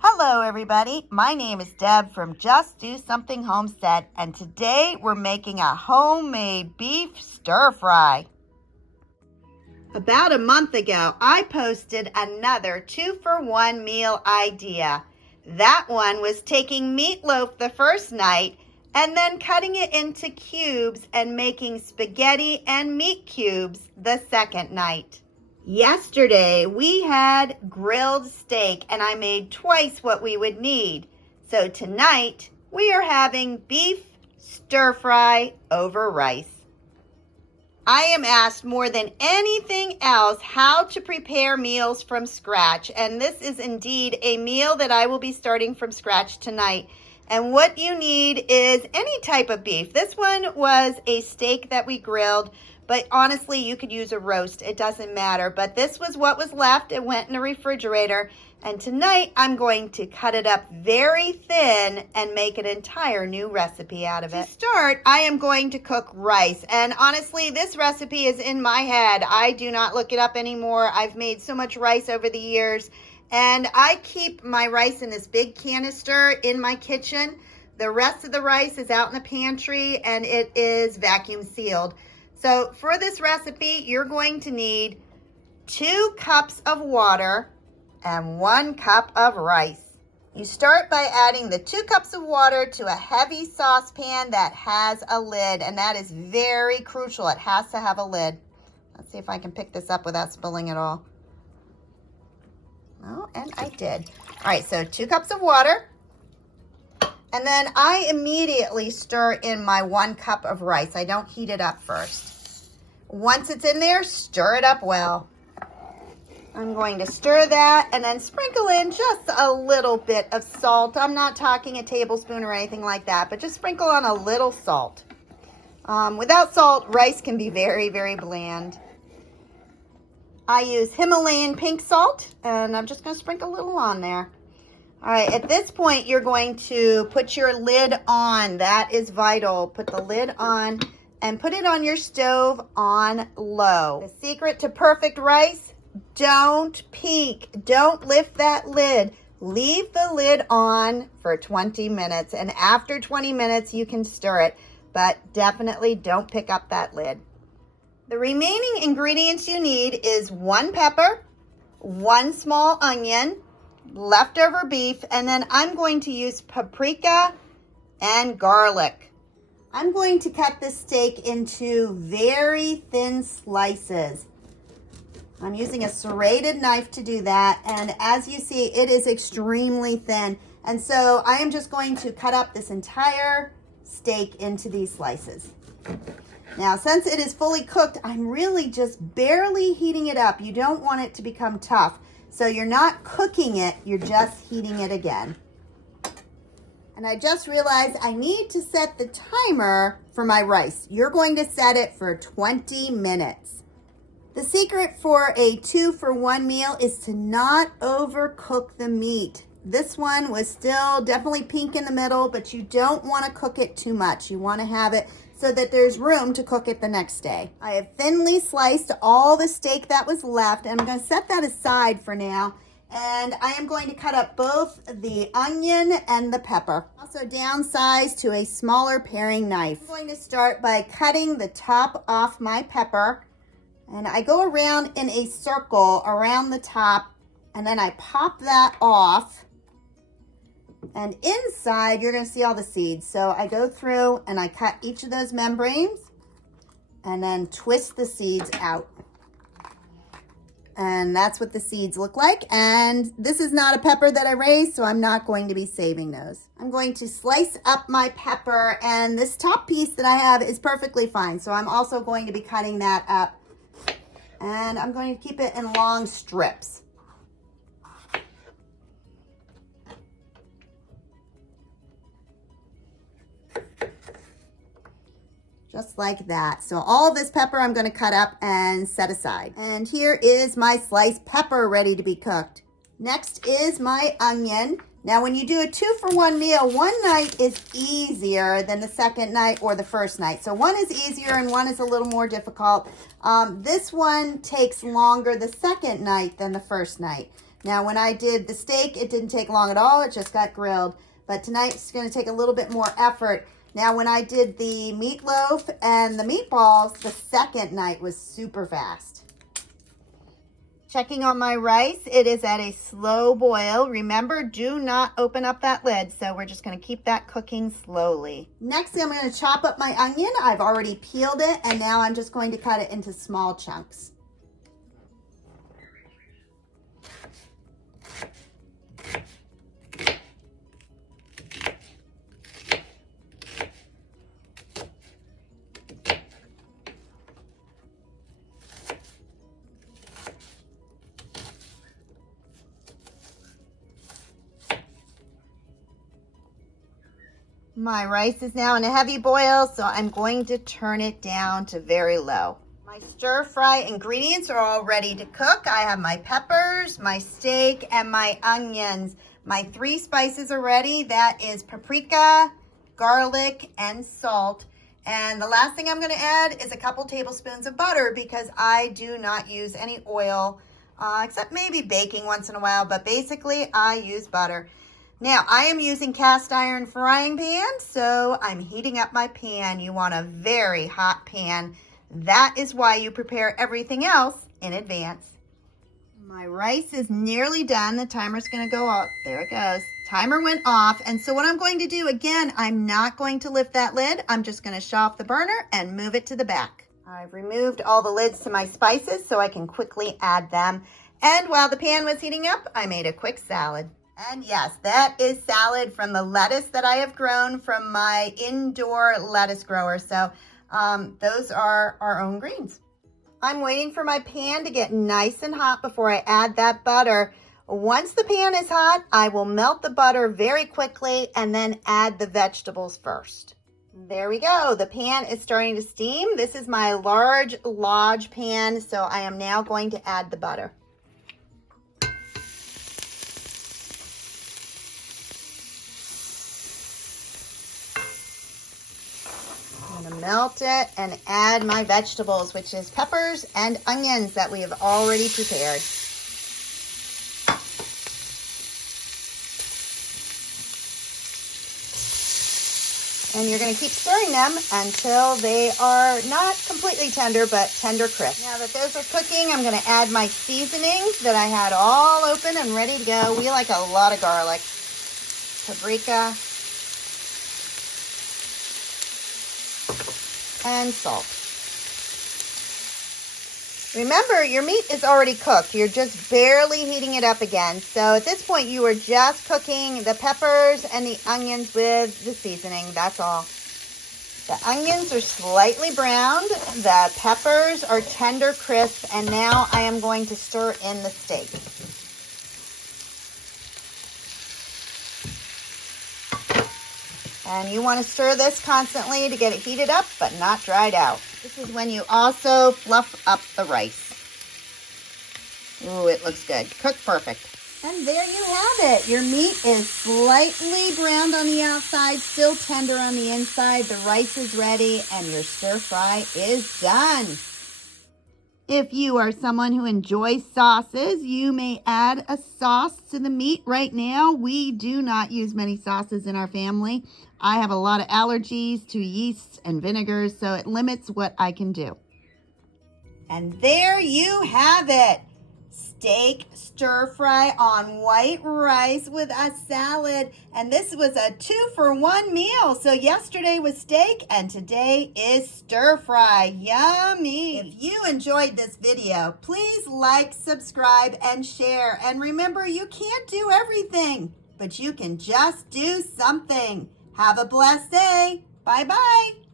Hello everybody, my name is Deb from Just Do Something Homestead, and today we're making a homemade beef stir fry. About a month ago, I posted another 2-for-1 meal idea. That one was taking meatloaf the first night and then cutting it into cubes and making spaghetti and meat cubes the second night. Yesterday, we had grilled steak, and I made twice what we would need. So tonight, we are having beef stir fry over rice. I am asked more than anything else how to prepare meals from scratch, and this is indeed a meal that I will be starting from scratch tonight. And what you need is any type of beef. This one was a steak that we grilled, but honestly, you could use a roast. It doesn't matter. But this was what was left. It went in the refrigerator. And tonight, I'm going to cut it up very thin and make an entire new recipe out of it. To start, I am going to cook rice. And honestly, this recipe is in my head. I do not look it up anymore. I've made so much rice over the years. And I keep my rice in this big canister in my kitchen. The rest of the rice is out in the pantry, and it is vacuum sealed. So for this recipe, you're going to need 2 cups of water and 1 cup of rice. You start by adding the 2 cups of water to a heavy saucepan that has a lid, and that is very crucial. It has to have a lid. Let's see if I can pick this up without spilling it all. Oh, and I did. All right, so 2 cups of water. And then I immediately stir in my 1 cup of rice. I don't heat it up first. Once it's in there, stir it up well. I'm going to stir that and then sprinkle in just a little bit of salt. I'm not talking a tablespoon or anything like that, but just sprinkle on a little salt. Without salt, rice can be very, very bland. I use Himalayan pink salt, and I'm just going to sprinkle a little on there. All right, at this point, you're going to put your lid on. That is vital. Put the lid on and put it on your stove on low. The secret to perfect rice, don't peek. Don't lift that lid. Leave the lid on for 20 minutes, and after 20 minutes, you can stir it, but definitely don't pick up that lid. The remaining ingredients you need is 1 pepper, 1 small onion, leftover beef, and then I'm going to use paprika and garlic. I'm going to cut this steak into very thin slices. I'm using a serrated knife to do that, and as you see, it is extremely thin. And so I am just going to cut up this entire steak into these slices. Now, since it is fully cooked, I'm really just barely heating it up. You don't want it to become tough. So you're not cooking it, you're just heating it again. And I just realized I need to set the timer for my rice. You're going to set it for 20 minutes. The secret for a 2-for-1 meal is to not overcook the meat. This one was still definitely pink in the middle, but you don't want to cook it too much. You want to have it so that there's room to cook it the next day. I have thinly sliced all the steak that was left, and I'm going to set that aside for now. And I am going to cut up both the onion and the pepper. Also downsize to a smaller paring knife. I'm going to start by cutting the top off my pepper. And I go around in a circle around the top, and then I pop that off. And inside, you're going to see all the seeds. So I go through and I cut each of those membranes and then twist the seeds out. And that's what the seeds look like. And this is not a pepper that I raised, so I'm not going to be saving those. I'm going to slice up my pepper, and this top piece that I have is perfectly fine. So I'm also going to be cutting that up. And I'm going to keep it in long strips. Just like that. So all of this pepper I'm going to cut up and set aside. And here is my sliced pepper ready to be cooked. Next is my onion. Now when you do a 2-for-1 meal, one night is easier than the second night or the first night. So one is easier and one is a little more difficult. This one takes longer the second night than the first night. Now, when I did the steak, it didn't take long at all. It just got grilled. But tonight, it's going to take a little bit more effort. Now, when I did the meatloaf and the meatballs, the second night was super fast. Checking on my rice, it is at a slow boil. Remember, do not open up that lid, so we're just going to keep that cooking slowly. Next, I'm going to chop up my onion. I've already peeled it, and now I'm just going to cut it into small chunks. My rice is now in a heavy boil, so I'm going to turn it down to very low. My stir fry ingredients are all ready to cook. I have my peppers, my steak, and my onions. My 3 spices are ready. That is paprika, garlic, and salt. And the last thing I'm going to add is a couple tablespoons of butter because I do not use any oil, except maybe baking once in a while, but basically I use butter. Now, I am using cast iron frying pan, so I'm heating up my pan. You want a very hot pan. That is why you prepare everything else in advance. My rice is nearly done. The timer's going to go off. There it goes. Timer went off. And so what I'm going to do, again, I'm not going to lift that lid. I'm just going to shut off the burner and move it to the back. I've removed all the lids to my spices so I can quickly add them. And while the pan was heating up, I made a quick salad. And yes, that is salad from the lettuce that I have grown from my indoor lettuce grower. So those are our own greens. I'm waiting for my pan to get nice and hot before I add that butter. Once the pan is hot, I will melt the butter very quickly and then add the vegetables first. There we go. The pan is starting to steam. This is my large Lodge pan, so I am now going to add the butter. I'm going to melt it and add my vegetables, which is peppers and onions that we have already prepared. And you're going to keep stirring them until they are not completely tender, but tender crisp. Now that those are cooking, I'm going to add my seasonings that I had all open and ready to go. We like a lot of garlic, paprika, and salt. Remember, your meat is already cooked. You're just barely heating it up again. So at this point, you are just cooking the peppers and the onions with the seasoning. That's all. The onions are slightly browned. The peppers are tender crisp. And now I am going to stir in the steak. And you want to stir this constantly to get it heated up, but not dried out. This is when you also fluff up the rice. Ooh, it looks good. Cooked perfect. And there you have it. Your meat is slightly browned on the outside, still tender on the inside. The rice is ready, and your stir fry is done. If you are someone who enjoys sauces, you may add a sauce to the meat. Right now, we do not use many sauces in our family. I have a lot of allergies to yeasts and vinegars, so it limits what I can do. And there you have it. Steak stir fry on white rice with a salad. And this was a 2-for-1 meal. So yesterday was steak and today is stir fry. Yummy. If you enjoyed this video, please like, subscribe, and share. And remember, you can't do everything, but you can just do something. Have a blessed day. Bye-bye.